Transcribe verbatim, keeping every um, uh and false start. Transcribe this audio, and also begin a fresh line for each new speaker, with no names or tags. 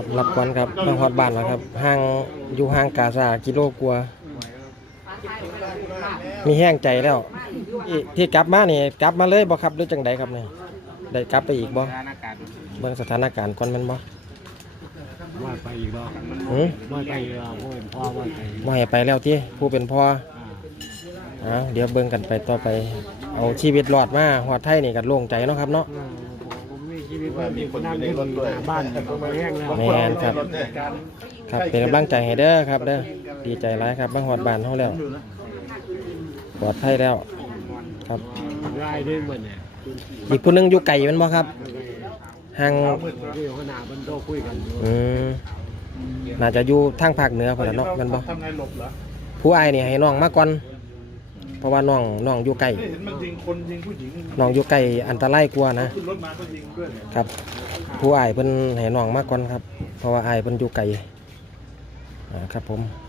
รับควันครับมาฮอดบ้านแล้วครับห่างอยู่ห่างกาซากิโลกว่ามีแห้งใจแล้วที่กลับมานี่กลับมาเลยบ่ครับหรือจังใดครับเนี่ยได้กลับไปอีกบ่เบิ่งสถานการณ์ก่อนแม่นบ่
ว่าไปอีกรอบ
หือ
ว่าไปอีกรอบผู้เป็นพ่อว่าไป
บ่ให้ไปแล้วที่ผู้เป็นพ่ออ่าเดี๋ยวเบิ่งกันไปต่อไปเอาชีวิตรอดมาฮอดไทยนี่ก็โล่งใจเนาะครับเนาะ
ผมมีชีวิตว่ามีคนนั่งที่บ้านก็มาแห้งแล้ว
แม่นครับครับเป็นกำลังใจให้เด้อครับเด้อดีใจหลายครับมาฮอดบ้านเฮาแล้วปลอดภัยแล้วครับ
ได้ด้วยเหมือนเนี่ย
อีกผู้นึงอยู่ไกลแม่นบ่ครับห่าง
ที่ขนาดมันโตคุยกันอยู่
อืมน่าจะอยู่ทางภาคเหนือพุ่นล่ะเนาะแม่นบ่
ทำไงหลบเหรอ
ผู้อ้ายนี่ให้น้องมาก่อนเพราะว่าน้องน้องอยู่ใกล้
เห็นมันยิงคนยิงผู้หญิง
น้องอยู่ใกล้อันตรายกว่านะ
ขึ้นรถมาก็ยิงด้วย
ครับผู้อ้ายเพิ่นให้น้องมาก่อนครับเพราะว่าอ้ายเพิ่นอยู่ไกลอ่าครับผม